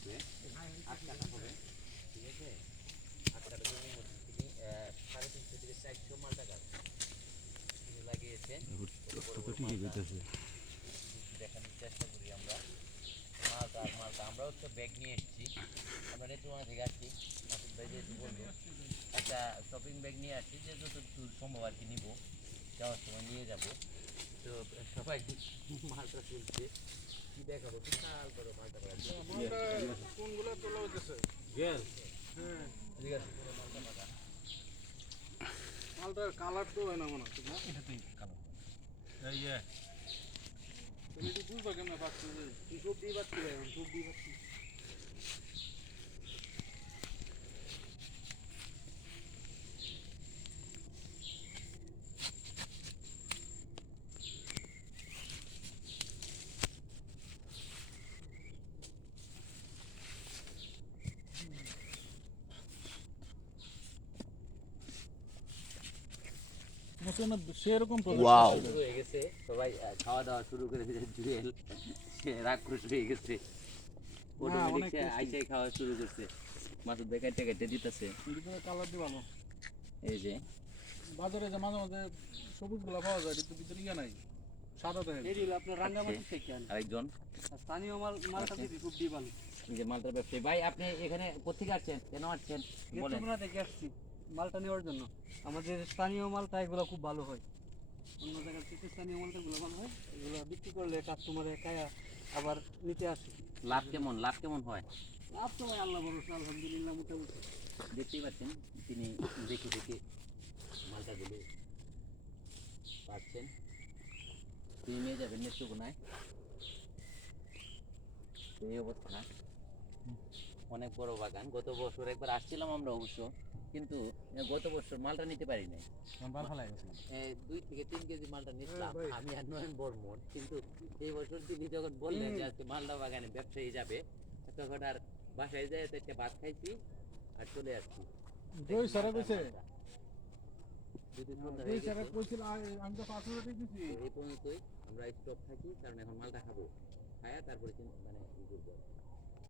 হচ্ছে আট কাঠা হবে। ঠিক আছে? আট কাঠা জমি হচ্ছে তিনি সাড়ে তিনশো থেকে চারশো লাগিয়েছে। দেখানোর চেষ্টা করি আমরা। মালটা আর মালটা। আমরাও তো ব্যাগ নিয়ে এসেছি। আমরা নেত্রকোনা থেকে আসছি। মাসুদ ভাই যেহেতু বলল একটা শপিং ব্যাগ নিয়ে আসছি। যে সম্ভব আর কি নিব যাওয়ার সময় নিয়ে যাব। তো সবাই মালটা তুলছে। হ্যাঁ মালটার কালার তো হয় না মনে হচ্ছে না এটা তো কালো তুমি একটু বুঝবা কেমন পাচ্ছি যে তুই সব দিয়ে পাচ্ছি ভাই সব দিয়ে পাচ্ছি সেরকম Wow. হয়ে গেছে সবাই খাওয়া দাওয়া শুরু করে দিয়েছে জুয়েল। সে রাক্ষস হয়ে গেছে। অটোমেটিক আইসাই খাওয়া শুরু করছে। মাসুদ ভাই কেটে কেটে দিতেছে। কালার দিয়ে ভালো। এই যে। বাজারে যে মাঝে মাঝে সবুজগুলা পাওয়া যায় কিন্তু ভিতরে ইয়ে নাই। সাদা থাকে এই হলো আপনার রাঙ্গামাটি থেকে আরেকজন। স্থানীয় মাল মালটা আচ্ছা। খুব ভালো যে মালটার ব্যবসায়ী। ভাই আপনি এখানে কোথেকে আসছেন? কেন আসছেন? বলেন। থেকে আসছি। মালটা নেওয়ার জন্য। আমাদের স্থানীয় মালটা এগুলো খুব ভালো হয়। অন্য জায়গার থেকে স্থানীয় মালটা এগুলো ভালো হয়। এগুলো বিক্রি করলে কাস্টমারে খায়া আবার নিতে আসে। লাভ কেমন? লাভ কেমন হয়? লাভ তো হয় আল্লাহ ভরসা আলহামদুলিল্লাহ মোটামুটি। দেখতেই পাচ্ছেন তিনি দেখে দেখে মালটাগুলো পাচ্ছেন। তিনি নিয়ে যাবেন নেত্রকোনায় এই অবস্থা অনেক বড় বাগান। গত বছর একবার আসছিলাম আমরা অবশ্য। কিন্তু গত বছর মালটা নিতে পারি নাই দুই থেকে তিন কেজি মালটা নিচ্ছিলাম আমি আর নয়ন বর্মন। কিন্তু এই বছর তিনি যখন বললেন যে আজকে মালদা বাগানে ব্যবসায়ী যাবে তখন আর বাসায় যায় তো একটা ভাত খাইছি আর চলে আসছি। দই সারা দই সারা গেছে, কইছিল আমি তো পাঁচ হাজার দিছি এই পর্যন্তই আমরা স্টপ থাকি কারণ এখন মালটা খাব। খায়া তারপরে মানে